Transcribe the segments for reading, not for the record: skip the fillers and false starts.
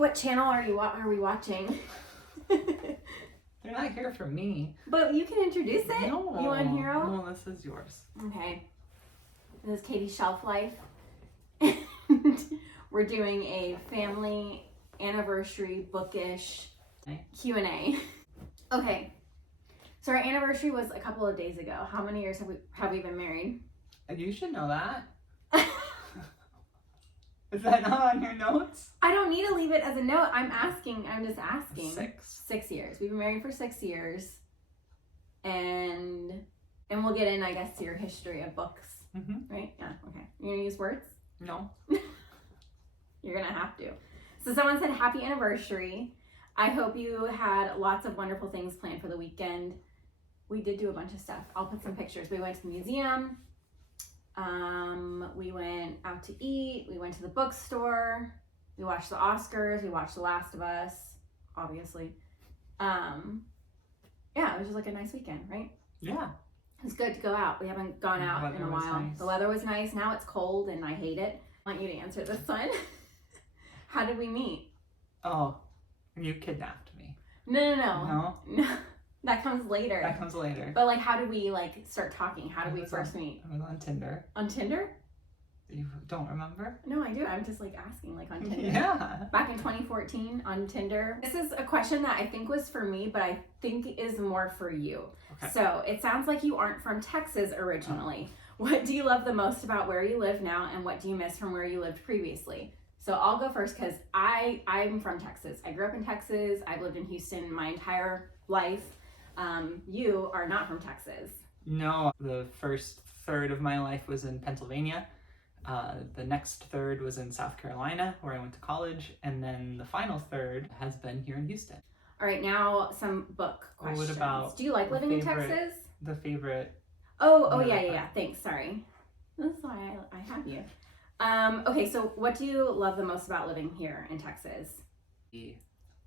What channel are we watching? They're not here for me. But you can introduce it. No. You want Hero? No, this is yours. Okay. This is Katie's Shelf Life. We're doing a family anniversary Bookish Q&A. Okay. So our anniversary was a couple of days ago. How many years have we been married? You should know that. Is that not on your notes? I don't need to leave it as a note. I'm just asking. 6. 6 years. We've been married for 6 years. And we'll get in, I guess, to your history of books. Mm-hmm. Right? Yeah, okay. You're gonna use words? No. You're gonna have to. So someone said happy anniversary. I hope you had lots of wonderful things planned for the weekend. We did do a bunch of stuff. I'll put some pictures. We went to the museum. We went out to eat. We went to the bookstore. We watched the Oscars. We watched The Last of Us, obviously. Yeah, it was just like a nice weekend, right? Yeah. It's good to go out. We haven't gone out in a while. Nice. The weather was nice. Now it's cold and I hate it. I want you to answer this one. How did we meet? Oh, you kidnapped me. No. That comes later. That comes later. But like, how did we like start talking? How did we first meet? I was on Tinder. On Tinder? You don't remember? No, I do. I'm just like asking, like on Tinder. Yeah. Back in 2014 on Tinder. This is a question that I think was for me, but I think is more for you. Okay. So it sounds like you aren't from Texas originally. What do you love the most about where you live now, and what do you miss from where you lived previously? So I'll go first because I'm from Texas. I grew up in Texas. I've lived in Houston my entire life. You are not from Texas. No, the first third of my life was in Pennsylvania. The next third was in South Carolina, where I went to college. And then the final third has been here in Houston. All right, now some book questions. What about do you like living in Texas? The favorite. Oh, yeah. Thanks, sorry. That's why I have you. Okay, so what do you love the most about living here in Texas? The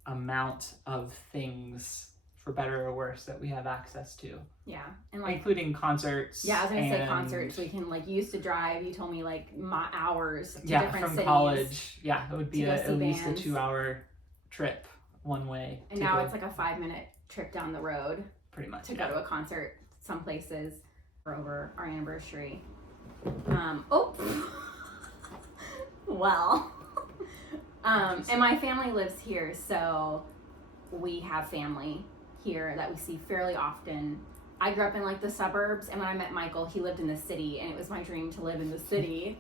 amount of things, for better or worse, that we have access to. Yeah, and like including concerts. Yeah, I was gonna say concerts. We can like, you used to drive. You told me like hours to different from cities. College. Yeah, it would be at least bands. a 2-hour trip one way. And now it's like a 5-minute trip down the road. Pretty much. To go to a concert. Some places for over our anniversary. Well. And my family lives here, so we have family here that we see fairly often. I grew up in like the suburbs, and when I met Michael, he lived in the city, and it was my dream to live in the city.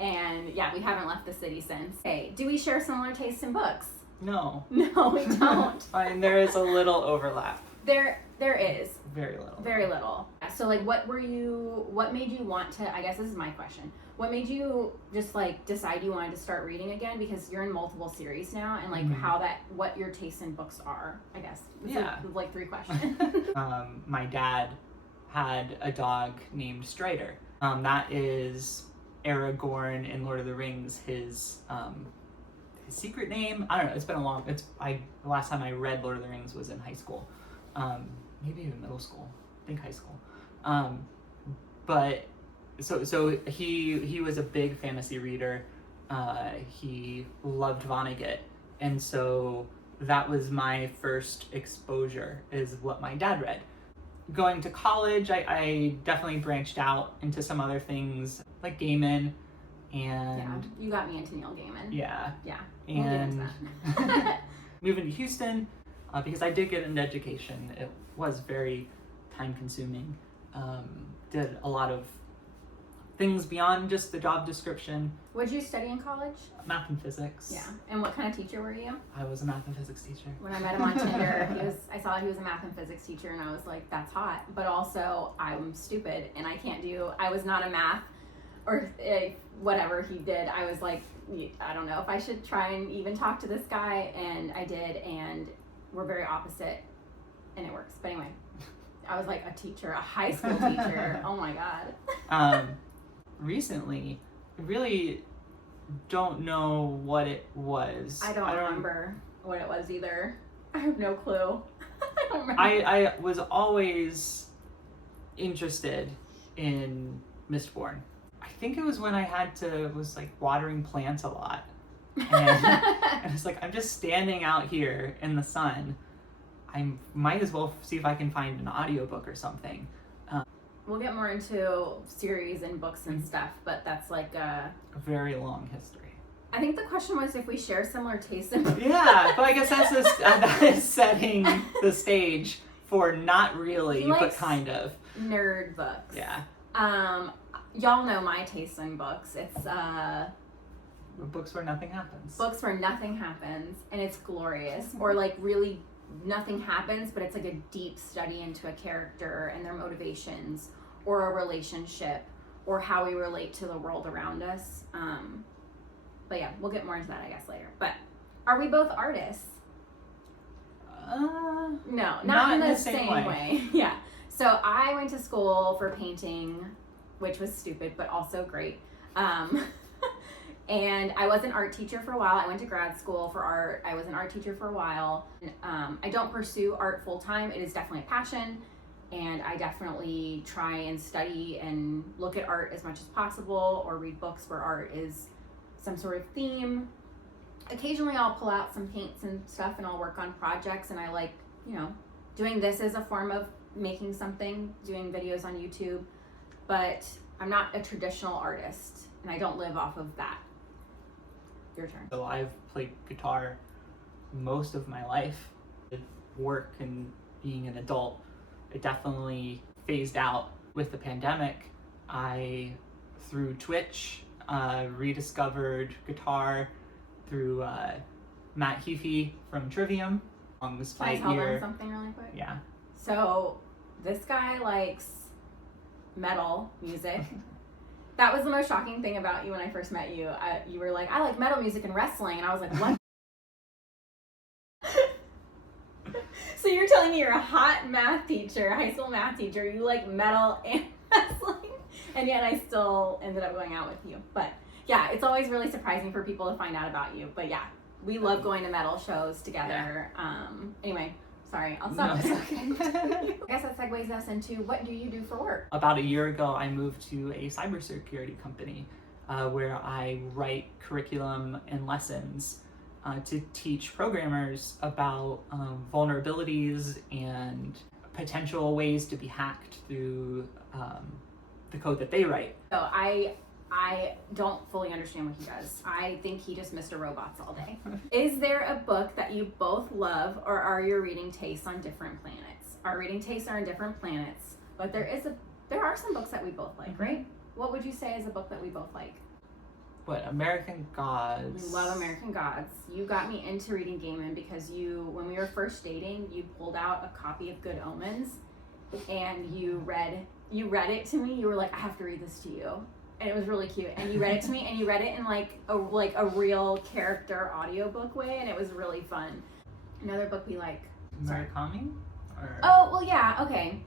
And yeah, we haven't left the city since. Hey, do we share similar tastes in books? No, we don't. Fine, there is a little overlap. There is. Very little. Very little. So like, what made you want to, I guess this is my question, what made you just like decide you wanted to start reading again? Because you're in multiple series now, and like what your tastes in books are, I guess. Like 3 questions. My dad had a dog named Strider. That is Aragorn in Lord of the Rings, his secret name. I don't know, it's been the last time I read Lord of the Rings was in high school. Maybe even middle school. I think high school. But so he was a big fantasy reader. He loved Vonnegut, and so that was my first exposure, is what my dad read. Going to college, I definitely branched out into some other things like Gaiman, and yeah, you got me into Neil Gaiman. Yeah, and moving to Houston because I did get into education. It was very time consuming. Did a lot of things beyond just the job description. What did you study in college? Math and physics. Yeah. And what kind of teacher were you? I was a math and physics teacher. When I met him on Tinder, I saw he was a math and physics teacher, and I was like, that's hot. But also, I'm stupid, and I was not a math, or whatever he did. I was like, I don't know if I should try and even talk to this guy, and I did, and we're very opposite, and it works. But anyway, I was like a high school teacher. Oh my God. Recently, I really don't know what it was. I don't remember what it was either. I have no clue. I don't remember. I was always interested in Mistborn. I think it was when I was like watering plants a lot. And And it's like, I'm just standing out here in the sun. I might as well see if I can find an audiobook or something. We'll get more into series and books and stuff, but that's like a very long history. I think the question was if we share similar tastes in books. Yeah, but I guess that is setting the stage for not really, but kind of. Nerd books. Yeah. Y'all know my taste in books. It's books where nothing happens. Books where nothing happens, and it's glorious. Or like really nothing happens, but it's like a deep study into a character and their motivations, or a relationship, or how we relate to the world around us. But yeah, we'll get more into that, I guess, later. But are we both artists? No, not in the same way. Yeah. So I went to school for painting, which was stupid, but also great. And I was an art teacher for a while. I went to grad school for art. I was an art teacher for a while. I don't pursue art full time. It is definitely a passion. And I definitely try and study and look at art as much as possible, or read books where art is some sort of theme. Occasionally I'll pull out some paints and stuff and I'll work on projects, and I like, doing this as a form of making something, doing videos on YouTube, but I'm not a traditional artist and I don't live off of that. Your turn. So I've played guitar most of my life. Work and being an adult, it definitely phased out with the pandemic. I, through Twitch, rediscovered guitar through Matt Heafy from Trivium. Songs Can I tell them something really quick? Yeah. So this guy likes metal music. That was the most shocking thing about you when I first met you. You were like, I like metal music and wrestling, and I was like, what? So you're telling me you're a hot math teacher, high school math teacher, you like metal and wrestling, and yet I still ended up going out with you. But yeah, it's always really surprising for people to find out about you. But yeah, we love going to metal shows together. Yeah. Anyway, sorry, I'll stop. No, it's okay. I guess that segues us into, what do you do for work? About a year ago, I moved to a cybersecurity company where I write curriculum and lessons to teach programmers about vulnerabilities and potential ways to be hacked through the code that they write. So I don't fully understand what he does. I think he just Mr. Robots all day. Is there a book that you both love, or are your reading tastes on different planets? Our reading tastes are on different planets, but there are some books that we both like, right? What would you say is a book that we both like? What, American Gods? We love American Gods. You got me into reading Gaiman because when we were first dating, you pulled out a copy of Good Omens, and you read it to me. You were like, I have to read this to you. And it was really cute. And you read it to me, and you read it in like a real character audiobook way, and it was really fun. Another book we like. Murakami? Oh, well, yeah, okay.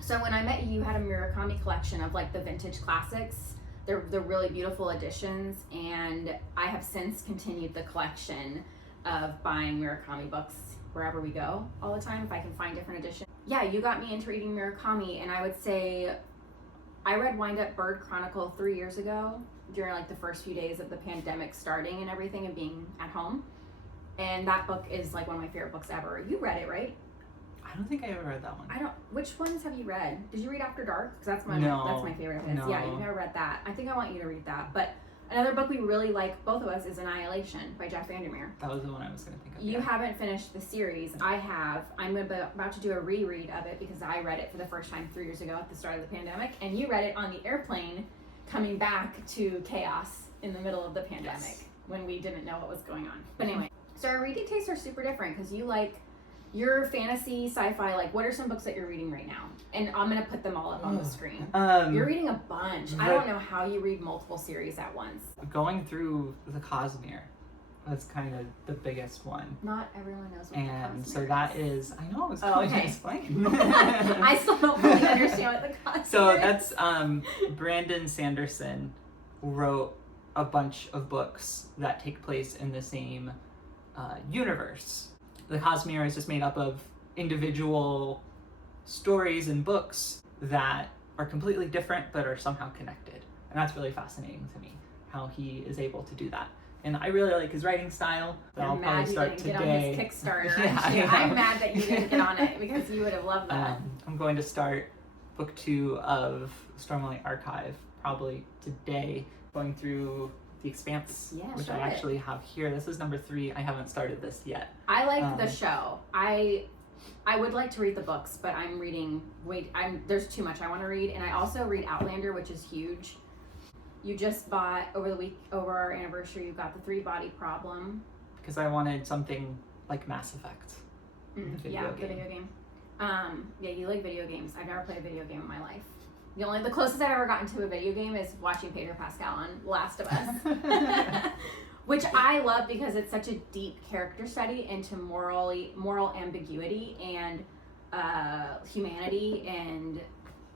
So when I met you, you had a Murakami collection of like the vintage classics. They're really beautiful editions, and I have since continued the collection of buying Murakami books wherever we go all the time if I can find different editions. Yeah, you got me into reading Murakami, and I would say I read Wind Up Bird Chronicle 3 years ago during like the first few days of the pandemic starting and everything and being at home. And that book is like one of my favorite books ever. You read it, right? I don't think I ever read that one. Which ones have you read? Did you read After Dark? Because that's my favorite of his. No. Yeah, you've never read that. I think I want you to read that. But another book we really like, both of us, is Annihilation by Jeff Vandermeer. That was the one I was going to think of. You haven't finished the series. I have. I'm about to do a reread of it because I read it for the first time 3 years ago at the start of the pandemic, and you read it on the airplane coming back to chaos in the middle of the pandemic when we didn't know what was going on. But anyway, so our reading tastes are super different because you like your fantasy, sci-fi. Like, what are some books that you're reading right now? And I'm gonna put them all up on the screen. You're reading a bunch. I don't know how you read multiple series at once. Going through the Cosmere, that's kind of the biggest one. Not everyone knows what and the Cosmere so that is, I know, I was going to explain. I still don't really understand what the Cosmere So is. that's Brandon Sanderson wrote a bunch of books that take place in the same universe. The Cosmere is just made up of individual stories and books that are completely different but are somehow connected. And that's really fascinating to me, how he is able to do that. And I really like his writing style. So I'll probably start today. Get on his Kickstarter. Yeah, I'm mad that you didn't get on it because you would have loved that. I'm going to start book 2 of Stormlight Archive probably today, going through The Expanse, which I actually have here. This is number 3. I haven't started this yet. I like the show. I would like to read the books, but there's too much I want to read, and I also read Outlander, which is huge. You just bought over our anniversary, you got the 3-Body Problem. Because I wanted something like Mass Effect. The video game. Yeah, you like video games. I've never played a video game in my life. The closest I've ever gotten to a video game is watching Pedro Pascal on Last of Us. Which I love because it's such a deep character study into moral ambiguity and humanity, and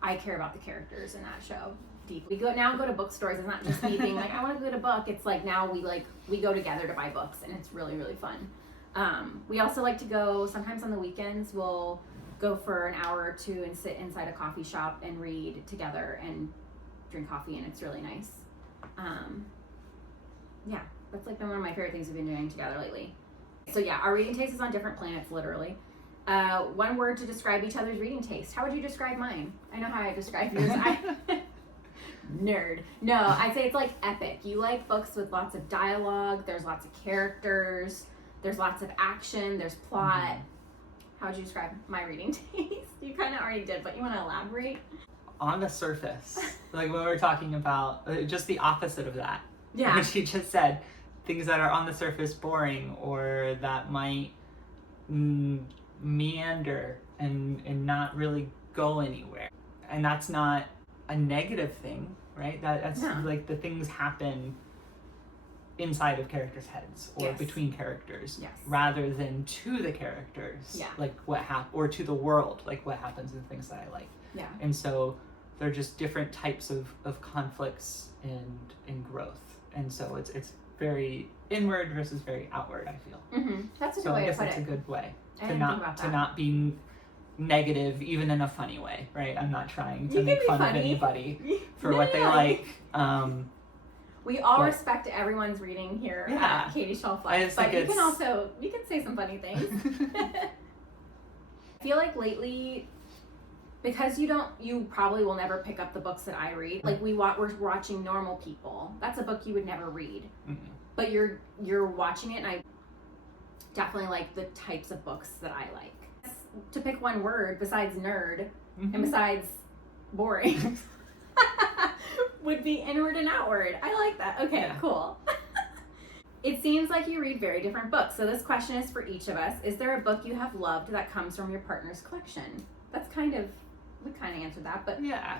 I care about the characters in that show deeply. We go to bookstores. It's not just me being like, I want to go to book. It's like now we go together to buy books, and it's really, really fun. We also like to go, sometimes on the weekends, we'll go for an hour or 2 and sit inside a coffee shop and read together and drink coffee, and it's really nice. Yeah, that's like been one of my favorite things we've been doing together lately. So yeah, our reading taste is on different planets, literally. One word to describe each other's reading taste. How would you describe mine? I know how I describe yours. Nerd. No, I'd say it's like epic. You like books with lots of dialogue, there's lots of characters, there's lots of action, there's plot. Mm-hmm. How would you describe my reading taste? You kind of already did, but you want to elaborate? On the surface, like when we're talking about just the opposite of that. Yeah. Which you just said, things that are on the surface boring or that might meander and not really go anywhere. And that's not a negative thing, right? That's like the things happen inside of characters' heads or between characters rather than to the characters, like or to the world, like what happens in the things that I like. Yeah. And so they're just different types of conflicts and growth. And so it's very inward versus very outward, I feel. Mm-hmm. That's a good way to put it. So I guess that's a good way to not be negative, even in a funny way, right? I'm not trying to make fun of anybody for what they like. We all respect everyone's reading here at Katie Shelf Life, but you can say some funny things. I feel like lately, because you probably will never pick up the books that I read. Like we're watching Normal People. That's a book you would never read, but you're watching it, and I definitely like the types of books that I like. To pick one word besides nerd and besides boring would be inward and outward. I like that. Okay, cool. It seems like you read very different books. So this question is for each of us. Is there a book you have loved that comes from your partner's collection? We kind of answered that, but yeah.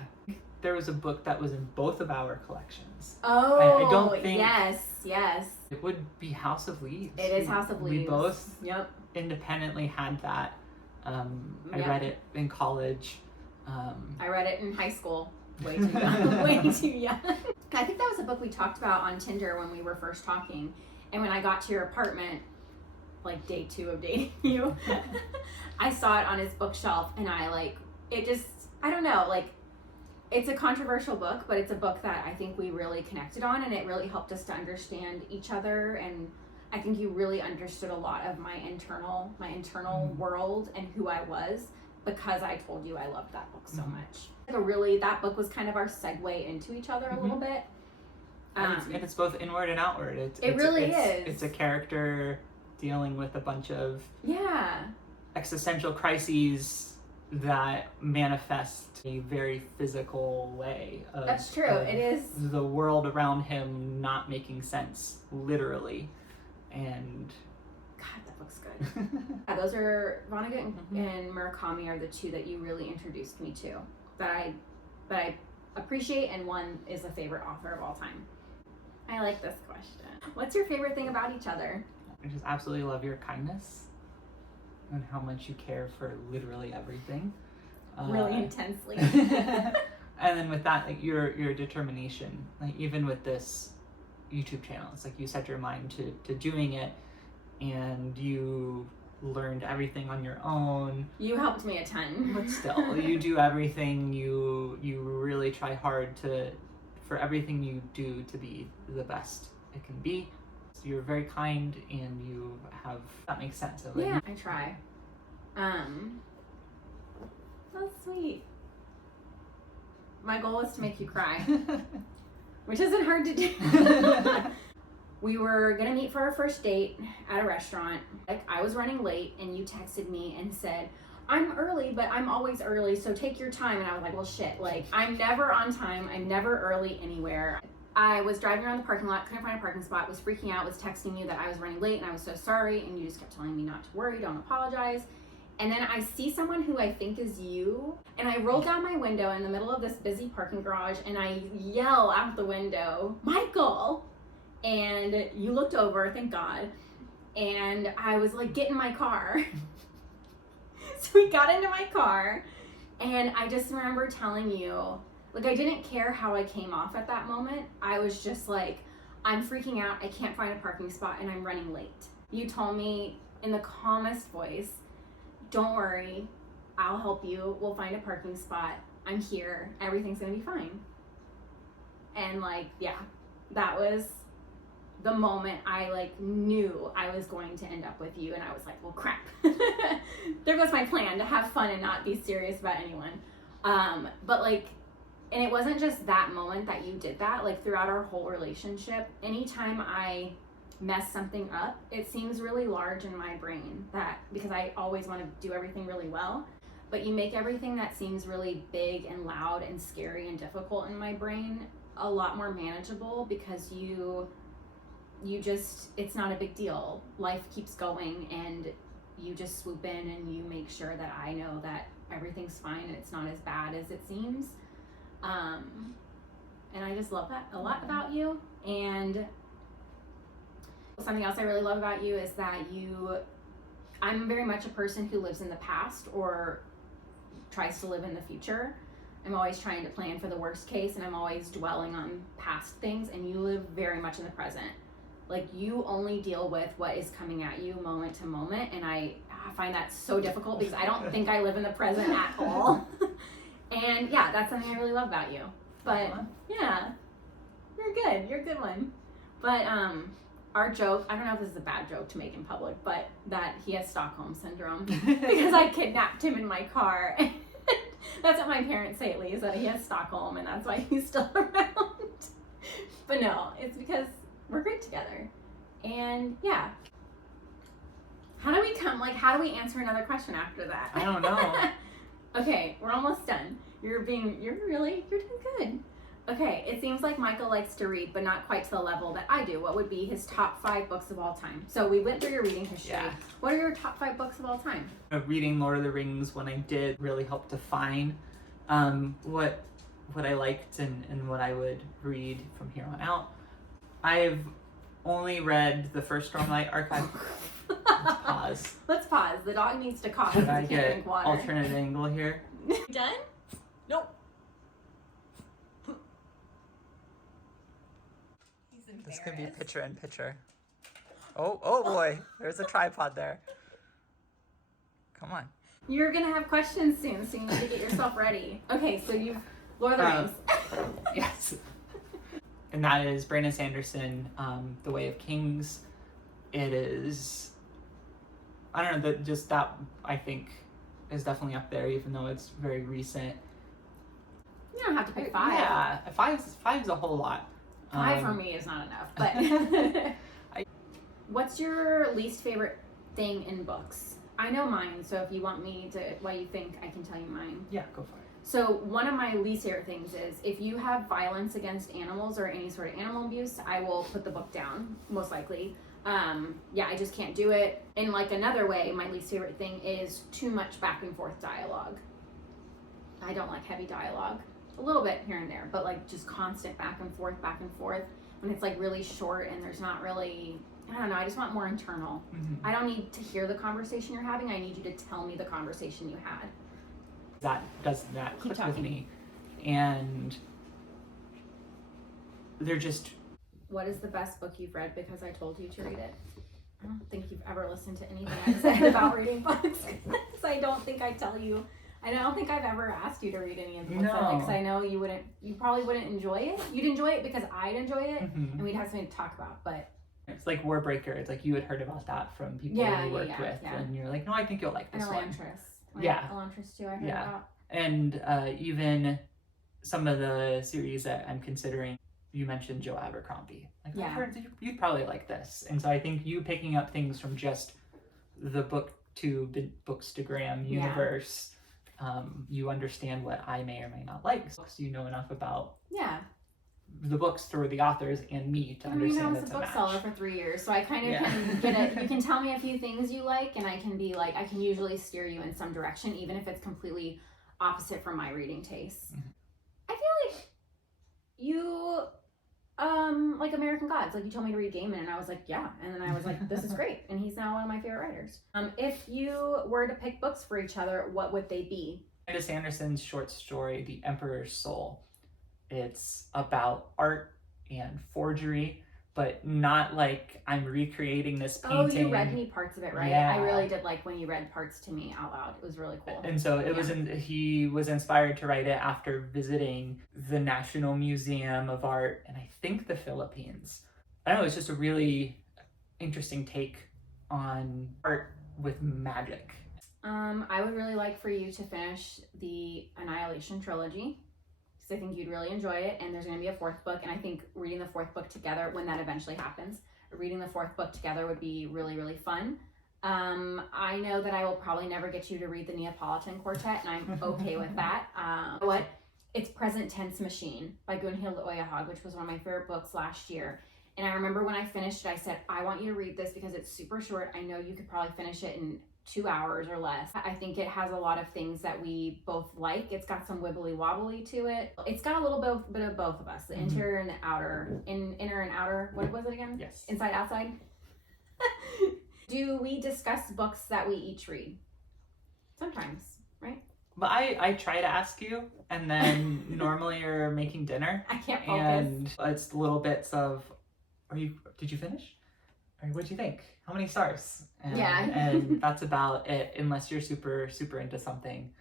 There was a book that was in both of our collections. Oh, I don't think yes. It would be House of Leaves. It is House of Leaves. We both independently had that. I read it in college. I read it in high school. Way too young. Way too young. I think that was a book we talked about on Tinder when we were first talking. And when I got to your apartment, like day 2 of dating you, I saw it on his bookshelf, and I don't know, like, it's a controversial book, but it's a book that I think we really connected on, and it really helped us to understand each other, and I think you really understood a lot of my internal world and who I was, because I told you I loved that book so much. That book was kind of our segue into each other a little bit. And it's both inward and outward. It really is. It's a character dealing with a bunch of Yeah. existential crises that manifest in a very physical way. That's true. It is. The world around him not making sense, literally. And God, that book's good. Yeah, those are Vonnegut and Murakami are the two that you really introduced me to that I appreciate, and one is a favorite author of all time. I like this question. What's your favorite thing about each other? I just absolutely love your kindness and how much you care for literally everything. Really intensely. And then with that, like your determination, like even with this YouTube channel, it's like you set your mind to doing it, and you learned everything on your own. You helped me a ton. But still, you do everything. You really try hard for everything you do to be the best it can be. you're very kind and you have, that makes sense. So Yeah, I try. That's sweet. My goal is to make you cry, which isn't hard to do. We were gonna meet for our first date at a restaurant. Like, I was running late and you texted me and said, I'm early, but I'm always early, so take your time. And I was like, well, shit, like, I'm never on time. I'm never early anywhere. I was driving around the parking lot, couldn't find a parking spot, was freaking out, was texting you that I was running late and I was so sorry, and you just kept telling me not to worry, don't apologize. And then I see someone who I think is you, and I roll down my window in the middle of this busy parking garage and I yell out the window, Michael! And you looked over, thank God, and I was like, get in my car. So we got into my car, and I just remember telling you, like, I didn't care how I came off at that moment. I was just like, I'm freaking out, I can't find a parking spot, and I'm running late. You told me in the calmest voice, don't worry, I'll help you, we'll find a parking spot, I'm here, everything's gonna be fine. And like, yeah, that was the moment I like knew I was going to end up with you, and I was like, well, crap. There goes my plan to have fun and not be serious about anyone. But like, and it wasn't just that moment that you did that, like throughout our whole relationship, anytime I mess something up, it seems really large in my brain, that because I always want to do everything really well, but you make everything that seems really big and loud and scary and difficult in my brain a lot more manageable, because you just, it's not a big deal. Life keeps going, and you just swoop in and you make sure that I know that everything's fine and it's not as bad as it seems. And I just love that a lot about you. And something else I really love about you is that I'm very much a person who lives in the past or tries to live in the future. I'm always trying to plan for the worst case, and I'm always dwelling on past things, and you live very much in the present. Like, you only deal with what is coming at you moment to moment, and I find that so difficult because I don't think I live in the present at all. And yeah, that's something I really love about you. But yeah, you're a good one. But our joke, I don't know if this is a bad joke to make in public, but that he has Stockholm syndrome because I kidnapped him in my car. That's what my parents say, at least, that he has Stockholm, and that's why he's still around. But no, it's because we're great together. And yeah. How do we answer another question after that? I don't know. Okay, we're almost done. You're doing good. Okay, it seems like Michael likes to read, but not quite to the level that I do. What would be his top 5 books of all time? So we went through your reading history. Yeah. What are your top 5 books of all time? Reading Lord of the Rings when I did really helped define what I liked and what I would read from here on out. I've only read the first Stormlight Archive. Let's pause. The dog needs to cough. Should I get alternate angle here? Done? Nope. This could be picture in picture. Oh boy, there's a tripod there. Come on. You're gonna have questions soon, so you need to get yourself ready. Okay, so you've Lord of the Rings. Yes. And that is Brandon Sanderson, The Way of Kings. It is, I don't know, that I think is definitely up there, even though it's very recent. You don't have to pick 5. Yeah, five's a whole lot. 5 for me is not enough, but what's your least favorite thing in books? I know mine, so if you want me to, what you think, I can tell you mine. Yeah, go for it. So one of my least favorite things is if you have violence against animals or any sort of animal abuse, I will put the book down, most likely. Yeah, I just can't do it. In like another way, my least favorite thing is too much back and forth dialogue. I don't like heavy dialogue. A little bit here and there, but like just constant back and forth. When it's like really short and there's not really, I don't know, I just want more internal. Mm-hmm. I don't need to hear the conversation you're having. I need you to tell me the conversation you had. That click with me. And they're just... What is the best book you've read because I told you to read it? I don't think you've ever listened to anything I've said about reading books. So I don't think I tell you. I don't think I've ever asked you to read any of the books because I know you probably wouldn't enjoy it. You'd enjoy it because I'd enjoy it, and we'd have something to talk about. But It's like Warbreaker. It's like you had heard about that from people you worked with, and you're like, no, I think you'll like this one. Elantris too, I heard about. And even some of the series that I'm considering, you mentioned Joe Abercrombie. Like, I've heard you'd probably like this. And so I think you picking up things from just the bookstagram universe, you understand what I may or may not like. So you know enough about the books through the authors and me to understand. I was a bookseller for 3 years, so I kind of can get it. You can tell me a few things you like, and I can be like, I can usually steer you in some direction, even if it's completely opposite from my reading taste. I feel like you like American Gods. Like, you told me to read Gaiman, and I was like, yeah. And then I was like, this is great. And he's now one of my favorite writers. If you were to pick books for each other, what would they be? Sanderson's short story, The Emperor's Soul. It's about art and forgery, but not like I'm recreating this painting. Oh, you read me parts of it, right? Yeah. I really did like when you read parts to me out loud. It was really cool. And so he was inspired to write it after visiting the National Museum of Art, and I think the Philippines. I don't know, it's just a really interesting take on art with magic. I would really like for you to finish the Annihilation trilogy, because I think you'd really enjoy it, and there's going to be a fourth book, and I think reading the fourth book together, when that eventually happens, reading the fourth book together would be really, really fun. I know that I will probably never get you to read the Neapolitan Quartet, and I'm okay with that. It's Present Tense Machine by Gunhild Oyahag, which was one of my favorite books last year. And I remember when I finished it, I said, I want you to read this because it's super short. I know you could probably finish it in 2 hours or less. I think it has a lot of things that we both like. It's got some wibbly wobbly to it. It's got a little bit of both of us, the interior and the outer. Inner and outer, what was it again? Yes. Inside, outside? Do we discuss books that we each read? Sometimes, right? But I try to ask you, and then normally you're making dinner. I can't focus. And it's little bits of, did you finish? Or what'd you think? How many stars? And that's about it, unless you're super, super into something.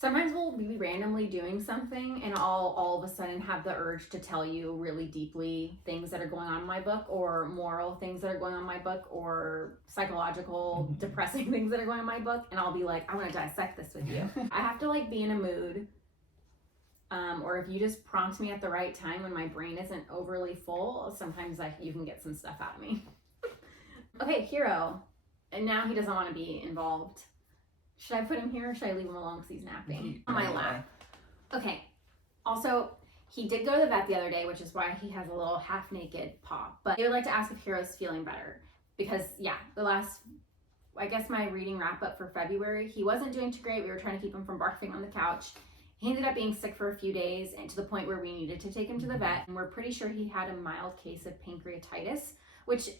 Sometimes we'll be randomly doing something, and I'll all of a sudden have the urge to tell you really deeply things that are going on in my book, or moral things that are going on in my book, or psychological, depressing things that are going on in my book, and I'll be like, I want to dissect this with you. I have to be in a mood, or if you just prompt me at the right time when my brain isn't overly full, sometimes you can get some stuff out of me. Okay, Hero. And now he doesn't want to be involved. Should I put him here, or should I leave him alone because he's napping? On my lap. Okay. Also, he did go to the vet the other day, which is why he has a little half-naked paw. But I would like to ask if Hero's feeling better. Because, my reading wrap-up for February, he wasn't doing too great. We were trying to keep him from barfing on the couch. He ended up being sick for a few days, and to the point where we needed to take him to the vet. And we're pretty sure he had a mild case of pancreatitis, which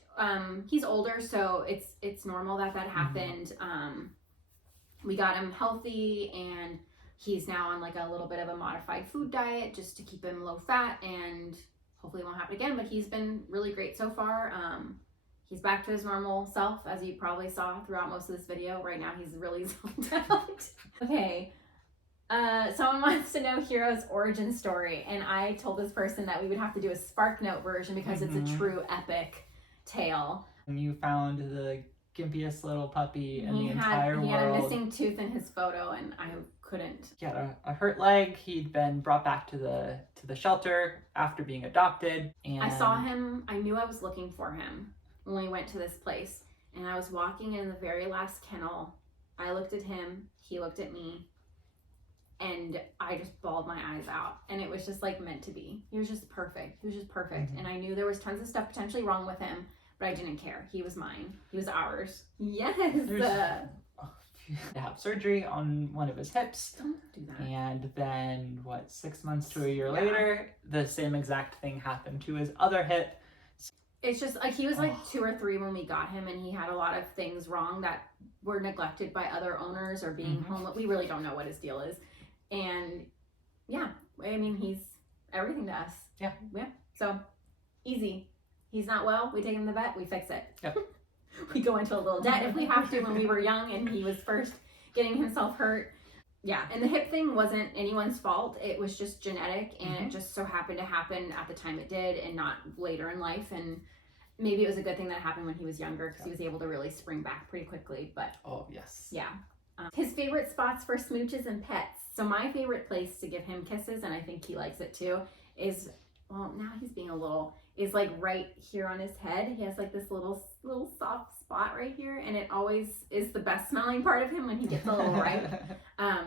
he's older, so it's normal that happened. We got him healthy, and he's now on a little bit of a modified food diet just to keep him low fat, and hopefully it won't happen again, but he's been really great so far. He's back to his normal self, as you probably saw throughout most of this video. Right now he's really zoned out. Okay. Someone wants to know Hero's origin story, and I told this person that we would have to do a SparkNote version because it's a true epic tale. And you found the gimpiest little puppy in the entire world. He had a missing tooth in his photo, and I couldn't. He had a hurt leg. He'd been brought back to the shelter after being adopted. And I saw him. I knew I was looking for him when we went to this place, and I was walking in the very last kennel. I looked at him. He looked at me. And I just bawled my eyes out, and it was just meant to be. He was just perfect. And I knew there was tons of stuff potentially wrong with him, but I didn't care. He was mine. He was ours. Yes. To have surgery on one of his hips. Don't do that. And then 6 months to a year later, the same exact thing happened to his other hip. It's just he was 2 or 3 when we got him, and he had a lot of things wrong that were neglected by other owners or being homeless. We really don't know what his deal is. And he's everything to us. Yeah. So easy. He's not well. We take him to the vet. We fix it. Yep. We go into a little debt if we have to when we were young and he was first getting himself hurt. Yeah. And the hip thing wasn't anyone's fault. It was just genetic, and it just so happened to happen at the time it did and not later in life. And maybe it was a good thing that happened when he was younger because he was able to really spring back pretty quickly. But oh yes, yeah. His favorite spots for smooches and pets. So my favorite place to give him kisses, and I think he likes it too, is, well, now he's being a little, is like right here on his head. He has like this little soft spot right here, and it always is the best smelling part of him when he gets a little ripe.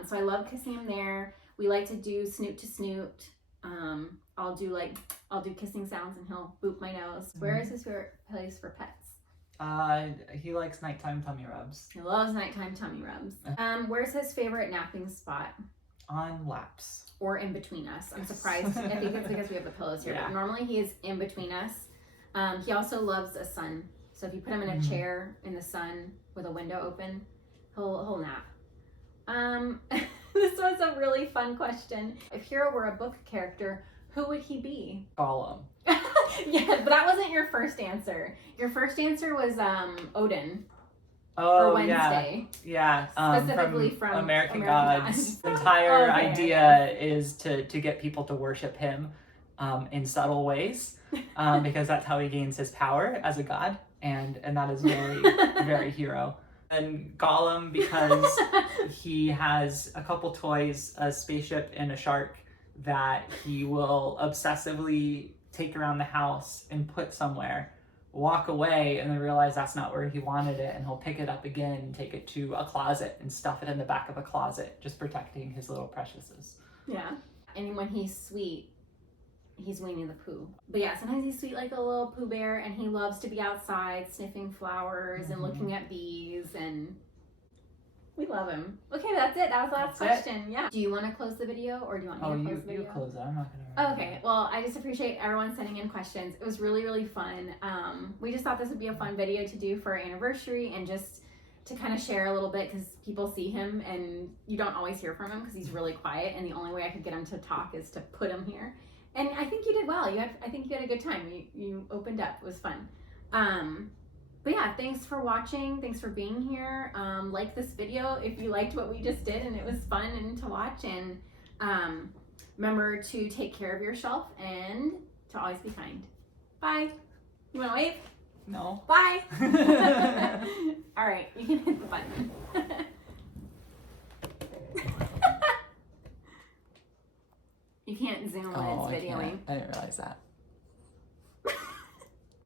So I love kissing him there. We like to do snoot to snoot. I'll do kissing sounds and he'll boop my nose. Where is his favorite place for pets? He likes nighttime tummy rubs. He loves nighttime tummy rubs. Where's his favorite napping spot? On laps. Or in between us. I'm surprised. I think it's because we have the pillows here. Yeah. But normally he is in between us. He also loves a sun. So if you put him in a chair in the sun with a window open, he'll nap. This was a really fun question. If Hero were a book character, who would he be? Gollum. Yeah, but that wasn't your first answer. Your first answer was Odin. Oh, or Wednesday. Yeah. Specifically from American Gods. The entire idea is to get people to worship him in subtle ways, because that's how he gains his power as a god, and that is very, very Hero. And Gollum, because he has a couple toys, a spaceship and a shark, that he will obsessively take around the house and put somewhere, walk away, and then realize that's not where he wanted it, and he'll pick it up again and take it to a closet and stuff it in the back of a closet, just protecting his little preciouses. Yeah. And when he's sweet, he's Winnie the Pooh. But yeah, sometimes he's sweet like a little Pooh Bear, and he loves to be outside sniffing flowers and looking at bees, and we love him. Okay, that's it. That was the last question. Yeah. Do you want to close the video, or do you want me to close the video? You close it. I'm not gonna. Okay. Well, I just appreciate everyone sending in questions. It was really, really fun. We just thought this would be a fun video to do for our anniversary, and just to kind of share a little bit, because people see him and you don't always hear from him because he's really quiet, and the only way I could get him to talk is to put him here. And I think you did well. I think you had a good time. You opened up. It was fun. But yeah, thanks for watching. Thanks for being here. Like this video if you liked what we just did and it was fun and to watch. And remember to take care of yourself and to always be kind. Bye. You want to wave? No. Bye. All right, you can hit the button. You can't zoom when it's videoing. I didn't realize that.